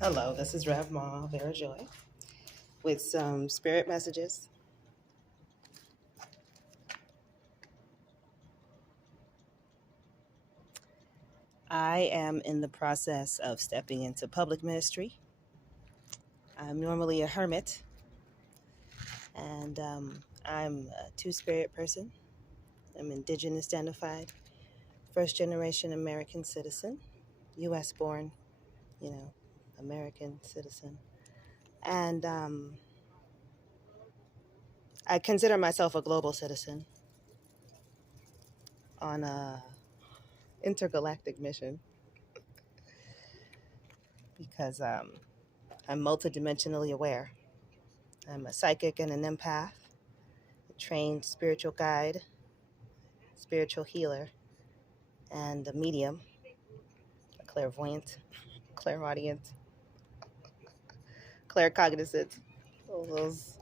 Hello, this is Rev Ma Vera Joy with some spirit messages. I am in the process of stepping into public ministry. I'm normally a hermit, and I'm a two spirit person. I'm indigenous identified, first generation American citizen, US born, you know, American citizen. And I consider myself a global citizen on a intergalactic mission because I'm multidimensionally aware. I'm a psychic and an empath, a trained spiritual guide, spiritual healer, and a medium, a clairvoyant, clairaudient, claircognizant. All those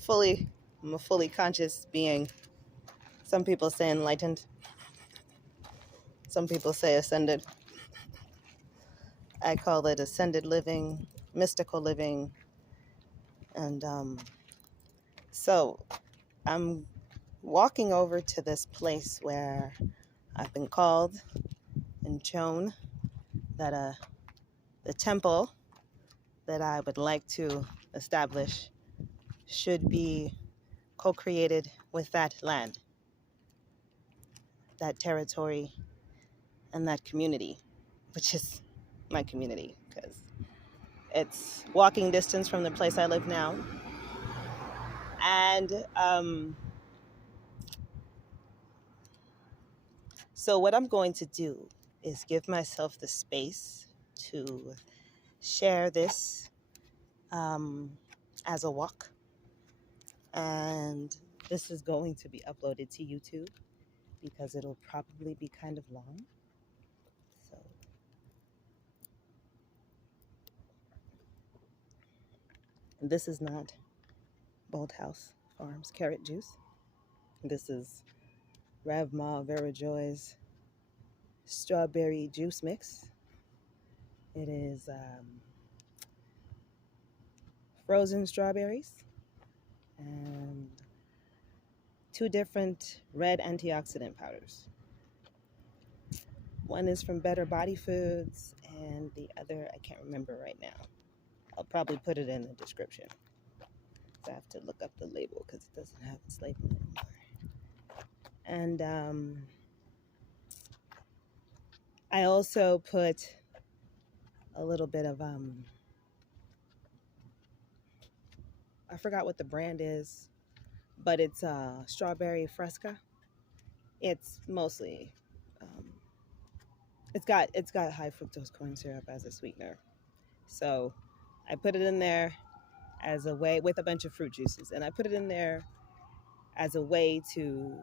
fully, I'm a fully conscious being. Some people say enlightened. Some people say ascended. I call it ascended living, mystical living. And so I'm walking over to this place where I've been called and shown that the temple that I would like to establish should be co-created with that land, that territory, and that community, which is my community, because it's walking distance from the place I live now. And so what I'm going to do is give myself the space to share this as a walk. And this is going to be uploaded to YouTube because it'll probably be kind of long. So, and this is not Bold House Farms carrot juice. This is Rav Ma Vera Joy's strawberry juice mix. It is frozen strawberries and two different red antioxidant powders. One is from Better Body Foods, and the other I can't remember right now. I'll probably put it in the description. So I have to look up the label because it doesn't have its label anymore. And I also put a little bit of I forgot what the brand is, but it's strawberry fresca. It's mostly it's got high fructose corn syrup as a sweetener. So I put it in there as a way with a bunch of fruit juices, and I put it in there as a way to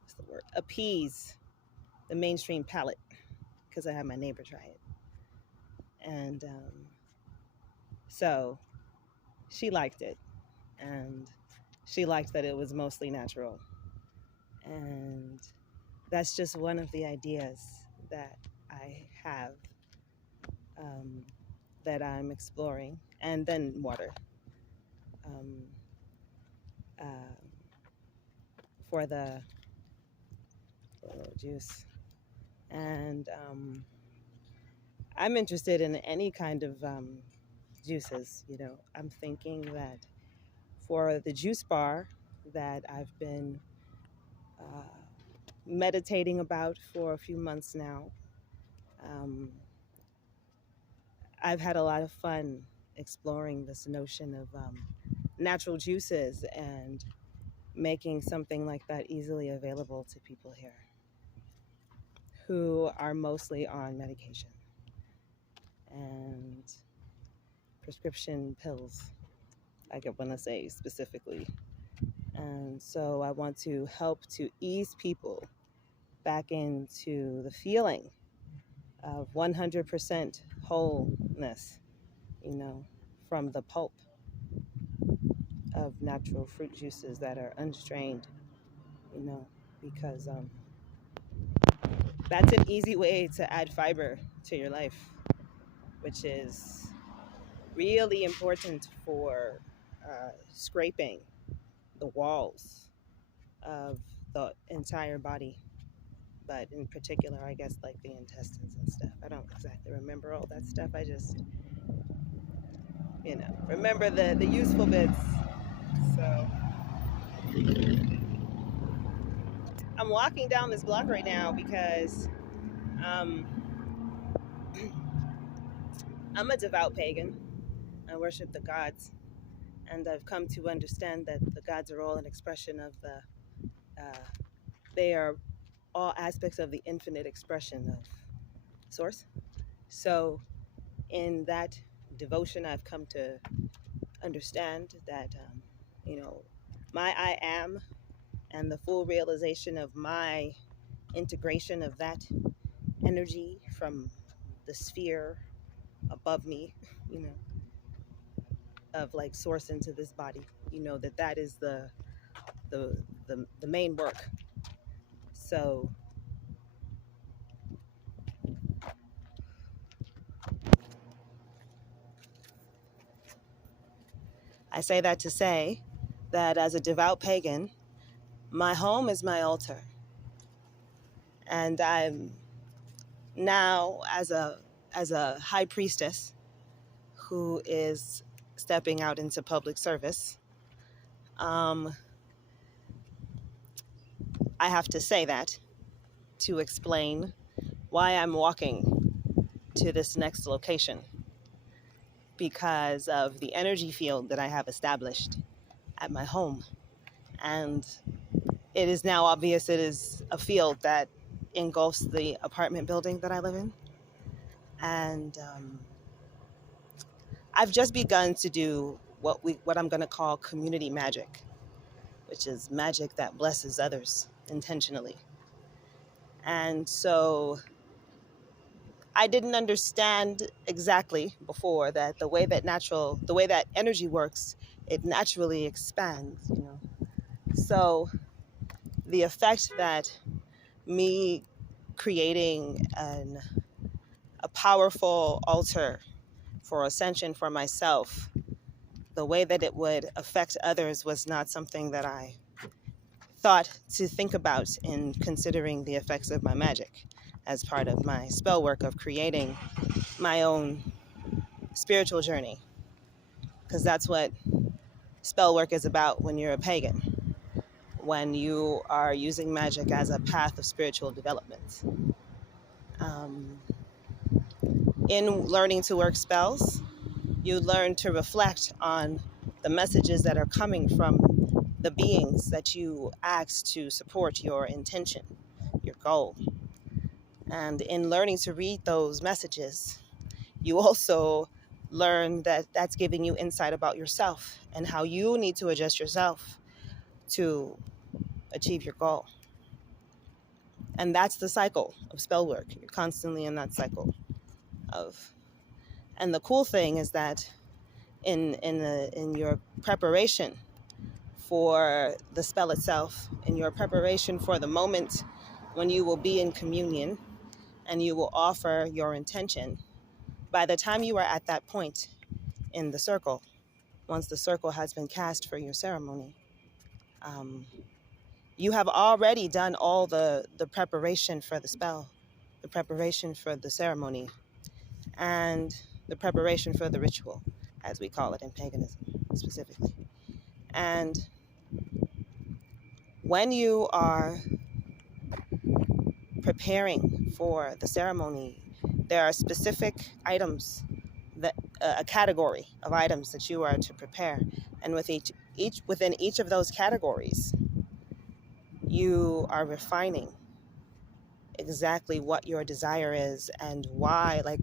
what's the word, appease the mainstream palate because I had my neighbor try it, and so she liked it, and she liked that it was mostly natural, and that's just one of the ideas that I have that I'm exploring, and then water um, uh, for the juice. And I'm interested in any kind of juices. I'm thinking that for the juice bar that I've been meditating about for a few months now, I've had a lot of fun exploring this notion of natural juices and making something like that easily available to people here who are mostly on medication and prescription pills, I want to say specifically. And so I want to help to ease people back into the feeling of 100% wholeness, from the pulp of natural fruit juices that are unstrained, because That's an easy way to add fiber to your life, which is really important for scraping the walls of the entire body. But in particular, I guess like the intestines and stuff. I don't exactly remember all that stuff. I just, remember the useful bits. So I'm walking down this block right now because um, I'm a devout pagan. I worship the gods, and I've come to understand that the gods are all an expression of uh, they are all aspects of the infinite expression of Source. So, in that devotion, I've come to understand that, my I am and the full realization of my integration of that energy from the sphere above me, you know, of like source into this body, that is the the main work. So I say that to say that as a devout pagan, my home is my altar, and I'm now as a high priestess who is stepping out into public service. Um, I have to say that to explain why I'm walking to this next location, because of the energy field that I have established at my home. And it is now obvious it is a field that engulfs the apartment building that I live in. And I've just begun to do what I'm going to call community magic, which is magic that blesses others intentionally. And so I didn't understand exactly before that the way that energy works, it naturally expands. So the effect that me creating a powerful altar for ascension for myself, the way that it would affect others was not something that I thought to think about in considering the effects of my magic as part of my spell work of creating my own spiritual journey. Because that's what spell work is about when you're a pagan, when you are using magic as a path of spiritual development. Um, in learning to work spells, you learn to reflect on the messages that are coming from the beings that you ask to support your intention, your goal. And in learning to read those messages, you also learn that that's giving you insight about yourself and how you need to adjust yourself to achieve your goal. And that's the cycle of spell work. You're constantly in that cycle of. And the cool thing is that in your preparation for the spell itself, in your preparation for the moment when you will be in communion and you will offer your intention, by the time you are at that point in the circle, once the circle has been cast for your ceremony, um, you have already done all the preparation for the spell, the preparation for the ceremony, and the preparation for the ritual, as we call it in paganism specifically. And when you are preparing for the ceremony, there are specific items that a category of items that you are to prepare, and with each within each of those categories, you are refining exactly what your desire is and why. Like,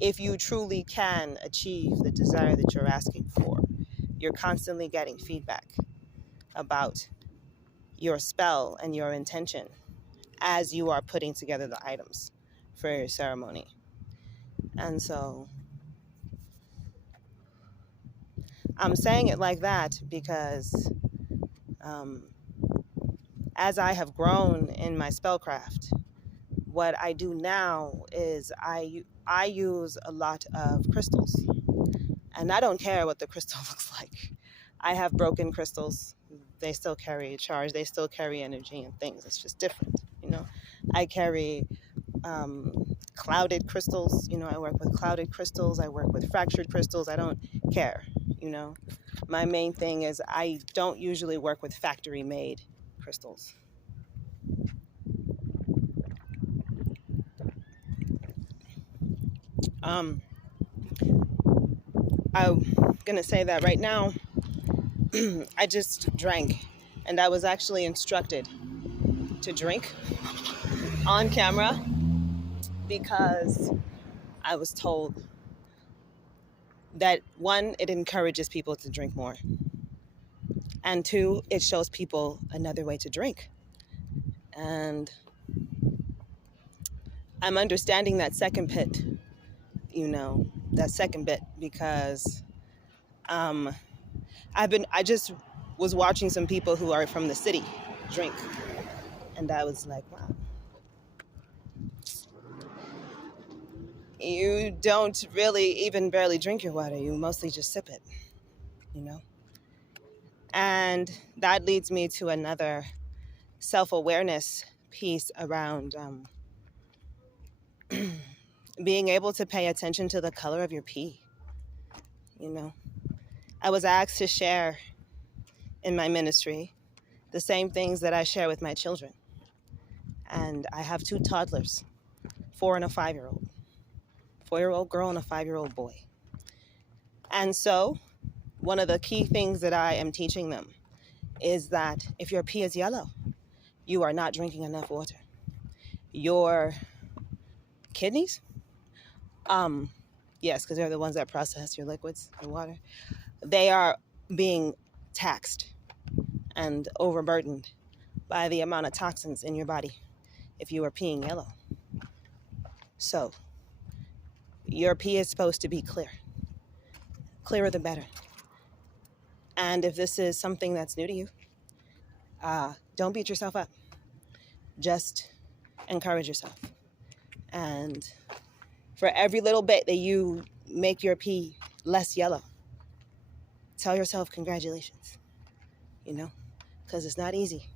if you truly can achieve the desire that you're asking for, you're constantly getting feedback about your spell and your intention as you are putting together the items for your ceremony. And so I'm saying it like that because as I have grown in my spellcraft, what I do now is I use a lot of crystals, and I don't care what the crystal looks like. I have broken crystals. They still carry a charge. They still carry energy and things. It's just different, you know. I carry clouded crystals. You know, I work with clouded crystals. I work with fractured crystals. I don't care, you know. My main thing is I don't usually work with factory made crystals. I'm gonna say that right now. I just drank, and I was actually instructed to drink on camera because I was told that one, it encourages people to drink more, and two, it shows people another way to drink. And I'm understanding that second bit, you know, that second bit because um, I just was watching some people who are from the city drink, and I was like, wow, you don't really even barely drink your water. You mostly just sip it, you know? And that leads me to another self-awareness piece around being able to pay attention to the color of your pee, you know? I was asked to share in my ministry the same things that I share with my children. And I have two toddlers, 4 and a 5-year-old, 4-year-old girl and a 5-year-old boy. And so one of the key things that I am teaching them is that if your pee is yellow, you are not drinking enough water. Your kidneys, yes, because they're the ones that process your liquids, your water, they are being taxed and overburdened by the amount of toxins in your body if you are peeing yellow. So your pee is supposed to be clear. Clearer the better. And if this is something that's new to you, don't beat yourself up. Just encourage yourself. And for every little bit that you make your pee less yellow, tell yourself congratulations, you know, because it's not easy.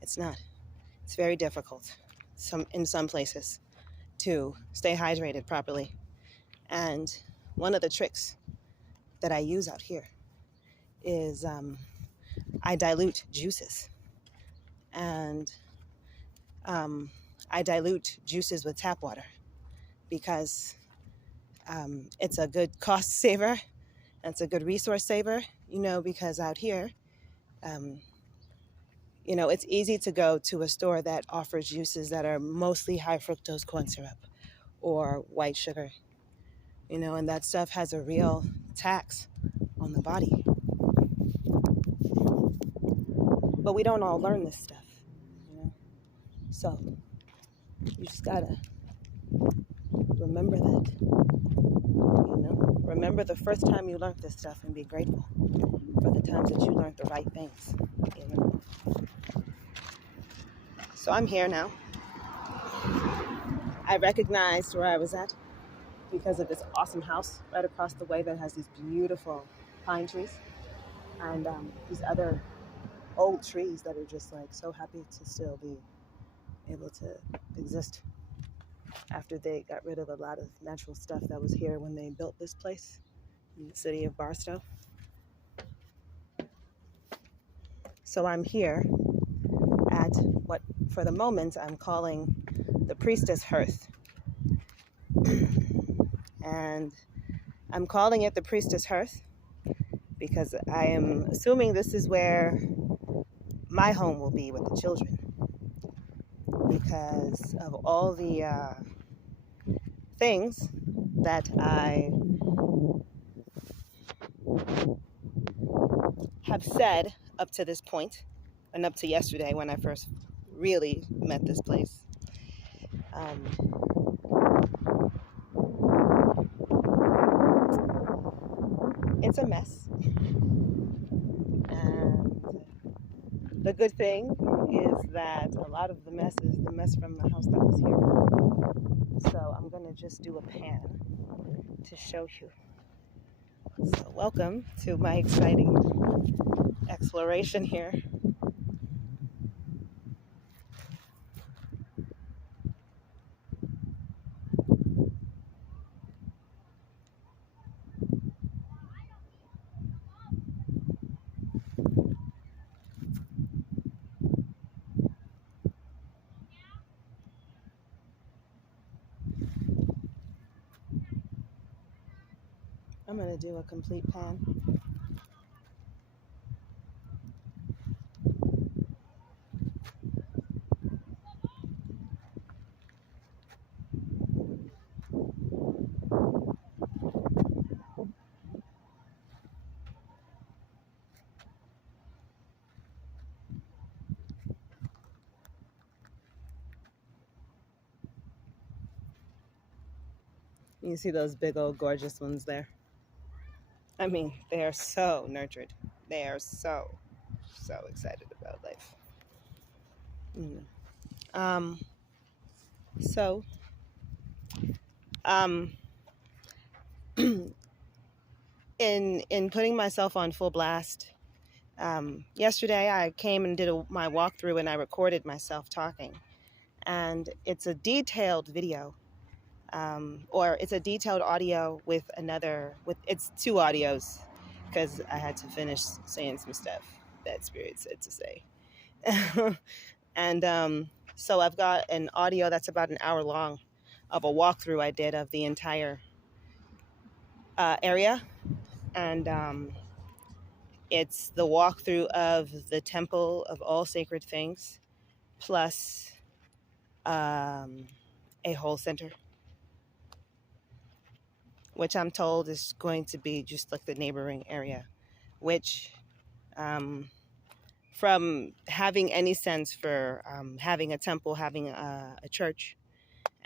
It's not. It's very difficult in some places to stay hydrated properly. And one of the tricks that I use out here is I dilute juices. And I dilute juices with tap water because it's a good cost saver. It's a good resource saver, you know, because out here, you know, it's easy to go to a store that offers juices that are mostly high fructose corn syrup or white sugar, you know, and that stuff has a real tax on the body. But we don't all learn this stuff, you know, so you just gotta remember that, you know, remember the first time you learned this stuff and be grateful for the times that you learned the right things, you know. So I'm here now. I recognized where I was at because of this awesome house right across the way that has these beautiful pine trees and these other old trees that are just like so happy to still be able to exist after they got rid of a lot of natural stuff that was here when they built this place in the city of Barstow. So I'm here at what for the moment I'm calling the Priestess Hearth. And I'm calling it the Priestess Hearth because I am assuming this is where my home will be with the children because of all the things that I have said up to this point and up to yesterday when I first really met this place. It's a mess. And The good thing is that a lot of the mess is the mess from the house that was here. So I'm going to just do a pan to show you. So welcome to my exciting exploration here. I'm going to do a complete pan. You see those big old gorgeous ones there? I mean, they are so nurtured. They are so excited about life. Mm. Um, so, um, in putting myself on full blast, yesterday I came and did my walkthrough and I recorded myself talking, and it's a detailed video, or it's a detailed audio with it's two audios because I had to finish saying some stuff that Spirit said to say. And so I've got an audio that's about an hour long of a walkthrough I did of the entire area. And it's the walkthrough of the Temple of All Sacred Things plus a whole center, which I'm told is going to be just like the neighboring area, which from having any sense for having a temple, having a church,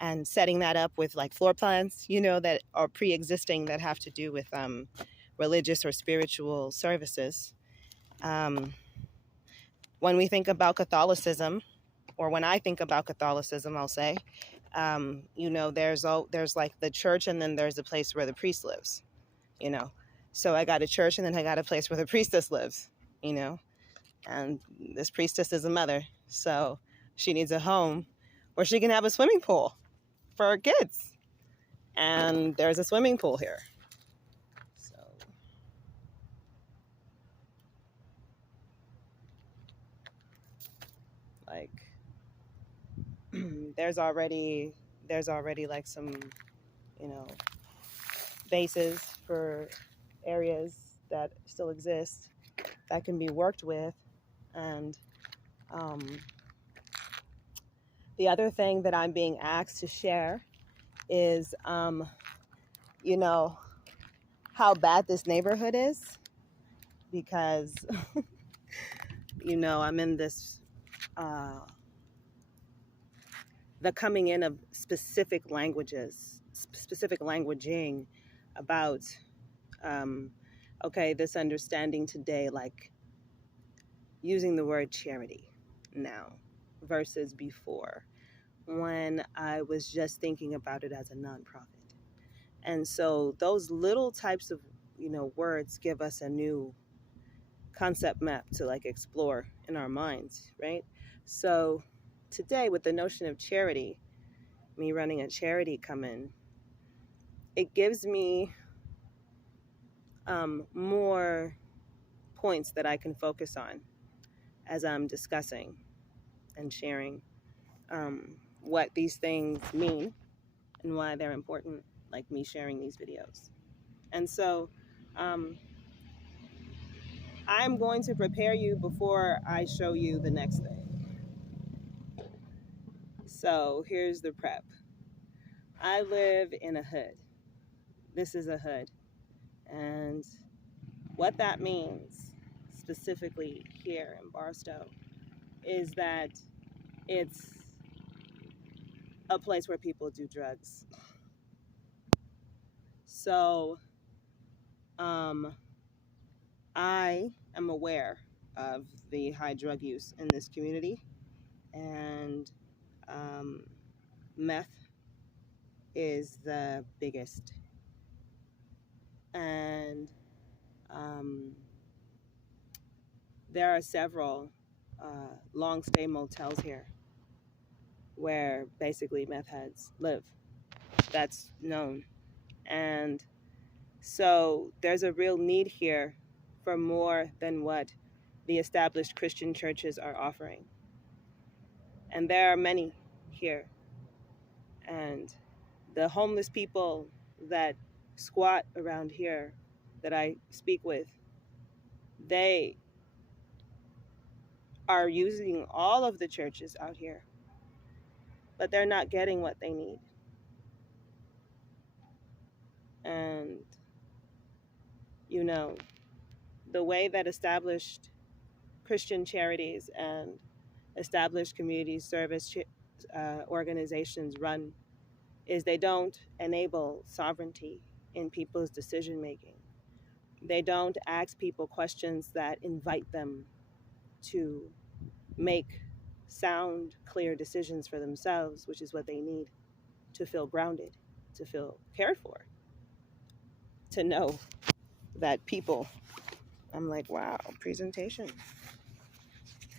and setting that up with like floor plans, that are pre-existing that have to do with religious or spiritual services. When we think about Catholicism, or when I think about Catholicism, I'll say, there's like the church, and then there's a place where the priest lives. So I got a church, and then I got a place where the priestess lives. And this priestess is a mother, so she needs a home where she can have a swimming pool for her kids. And there's a swimming pool here. So like there's already like some, bases for areas that still exist that can be worked with. And the other thing that I'm being asked to share is how bad this neighborhood is, because I'm in this the coming in of specific languaging about this understanding today, like using the word charity now versus before, when I was just thinking about it as a nonprofit. And so those little types of words give us a new concept map to like explore in our minds, right? So today, with the notion of charity, me running a charity come in, it gives me more points that I can focus on as I'm discussing and sharing what these things mean and why they're important, like me sharing these videos. And so I'm going to prepare you before I show you the next thing. So here's the prep. I live in a hood. This is a hood. And what that means specifically here in Barstow is that it's a place where people do drugs. So I am aware of the high drug use in this community, and meth is the biggest. And there are several long stay motels here where basically meth heads live. That's known. And so there's a real need here for more than what the established Christian churches are offering. And there are many here. And the homeless people that squat around here that I speak with, they are using all of the churches out here, but they're not getting what they need. And, you know, the way that established Christian charities and established community service organizations run is they don't enable sovereignty in people's decision making. They don't ask people questions that invite them to make sound, clear decisions for themselves, which is what they need to feel grounded, to feel cared for, to know that people, I'm like, wow, presentation.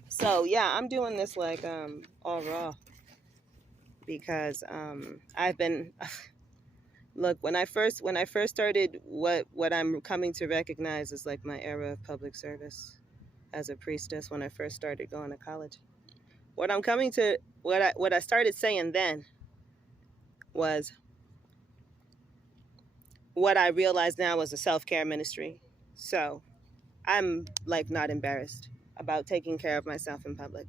So yeah, I'm doing this like all raw because I've been look, when I first started what I'm coming to recognize is like my era of public service as a priestess when I first started going to college. What I started saying then was what I realize now is a self-care ministry. So I'm like not embarrassed about taking care of myself in public,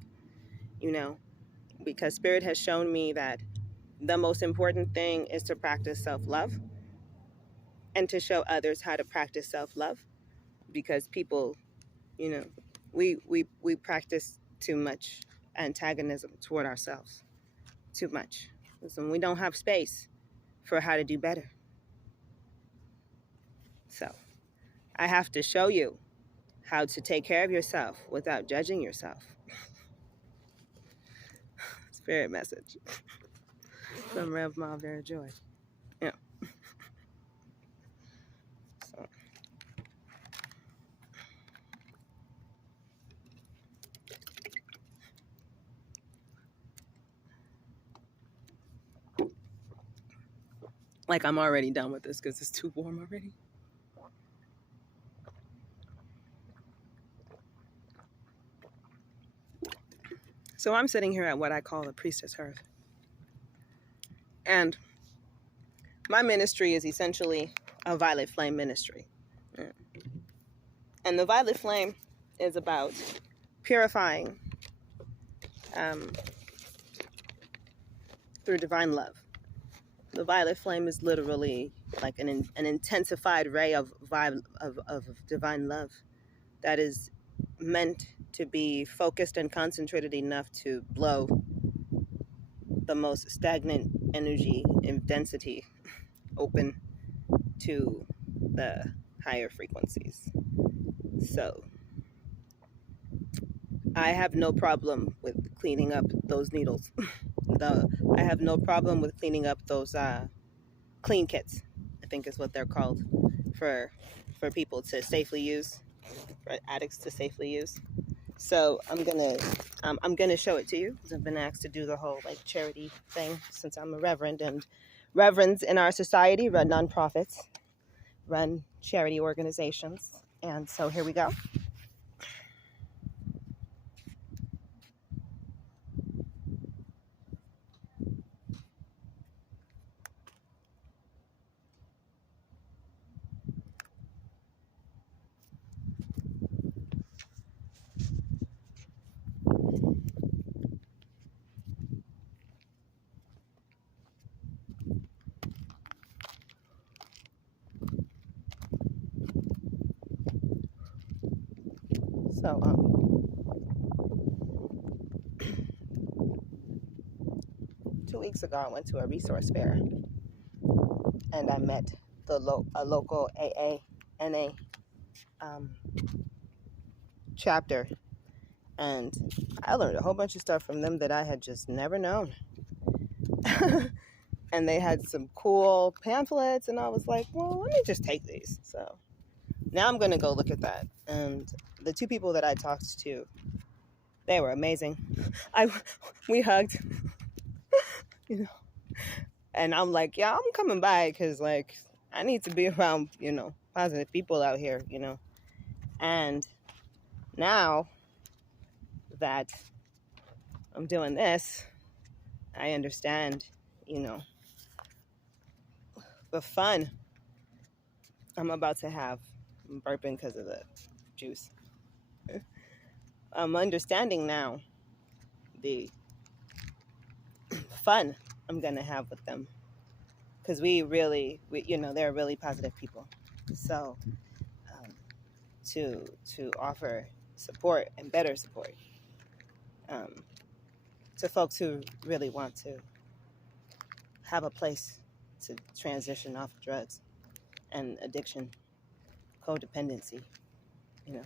you know, because Spirit has shown me that the most important thing is to practice self-love and to show others how to practice self-love, because people, you know, we practice too much antagonism toward ourselves, too much. So we don't have space for how to do better. So I have to show you how to take care of yourself without judging yourself. Spirit message from Rev Ma Vera Joy. Yeah. So. Like I'm already done with this because it's too warm already. So I'm sitting here at what I call the Priestess Hearth. And my ministry is essentially a violet flame ministry. Yeah. And the violet flame is about purifying through divine love. The violet flame is literally like an intensified ray of divine love that is meant to be focused and concentrated enough to blow the most stagnant energy and density open to the higher frequencies. So I have no problem with cleaning up those needles. I have no problem with cleaning up those clean kits, I think is what they're called, for people to safely use, for addicts to safely use. So I'm gonna show it to you because I've been asked to do the whole like charity thing since I'm a reverend, and reverends in our society run nonprofits, run charity organizations, and so here we go. So 2 weeks ago I went to a resource fair and I met a local AA NA chapter, and I learned a whole bunch of stuff from them that I had just never known. And they had some cool pamphlets, and I was like, well, let me just take these. So now I'm going to go look at that. And the two people that I talked to, they were amazing. We hugged, you know, and I'm like, yeah, I'm coming by because, like, I need to be around, positive people out here, And now that I'm doing this, I understand, you know, the fun I'm about to have. I'm burping because of the juice. I'm understanding now the fun I'm going to have with them because they're really positive people. So to offer support and better support um, to folks who really want to have a place to transition off of drugs and addiction, codependency, you know.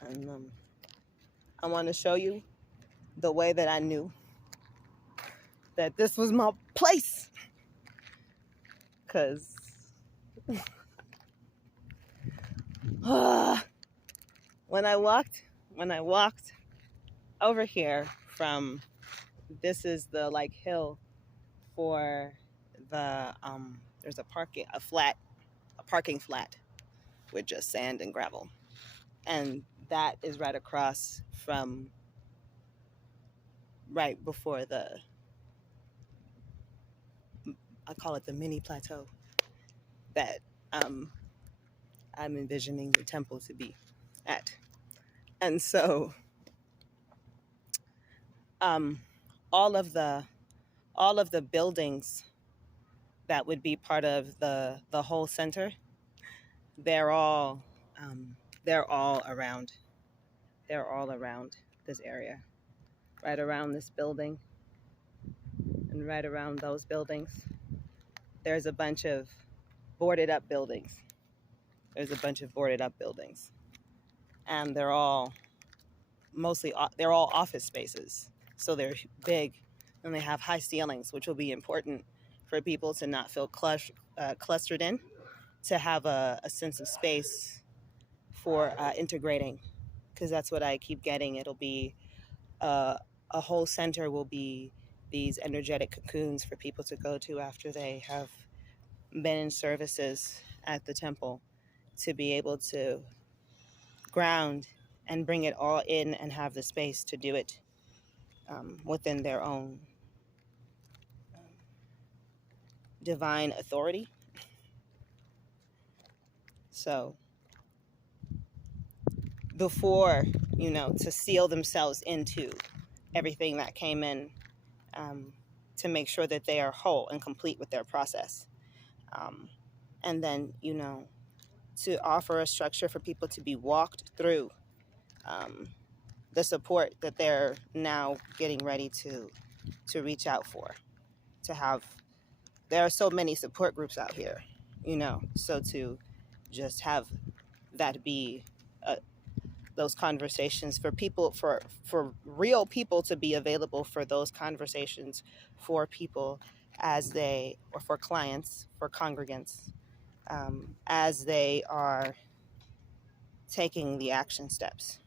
And I want to show you the way that I knew that this was my place. Because when I walked over here from, this is the like hill for the there's a parking flat with just sand and gravel, and that is right across from, right before I call it the mini plateau that I'm envisioning the temple to be at. And so um, all of the buildings that would be part of the whole center, they're all they're all around this area, right around this building and right around those buildings. There's a bunch of boarded up buildings. And they're all office spaces. So they're big and they have high ceilings, which will be important for people to not feel clustered in, to have a sense of space for integrating, because that's what I keep getting. It'll be a whole center will be these energetic cocoons for people to go to after they have been in services at the temple, to be able to ground and bring it all in and have the space to do it within their own divine authority. So before, to seal themselves into everything that came in, to make sure that they are whole and complete with their process. And then, to offer a structure for people to be walked through the support that they're now getting ready to reach out for, to have. There are so many support groups out here, so to just have that be those conversations for people, for real people to be available for those conversations for people or for clients, for congregants, as they are taking the action steps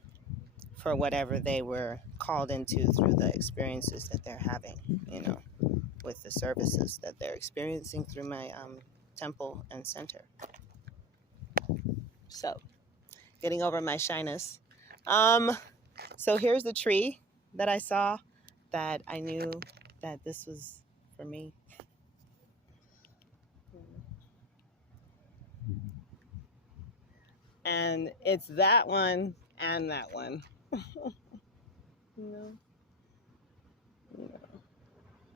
for whatever they were called into through the experiences that they're having, with the services that they're experiencing through my temple and center. So, getting over my shyness. So here's the tree that I saw that I knew that this was for me. And it's that one and that one. you know?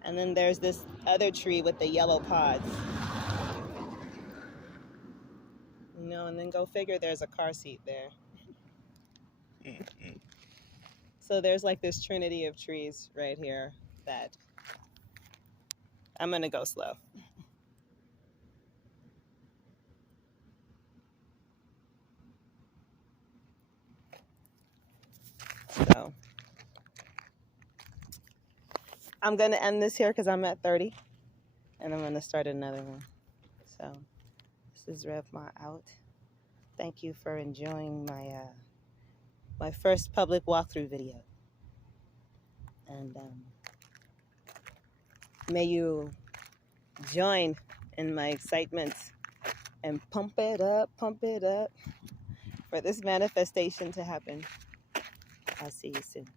And then there's this other tree with the yellow pods. And then go figure, there's a car seat there. So there's like this trinity of trees right here that I'm going to go slow. So I'm going to end this here because I'm at 30, and I'm going to start another one. So this is Rev Ma out. Thank you for enjoying my first public walkthrough video. And may you join in my excitement and pump it up for this manifestation to happen. I'll see you soon.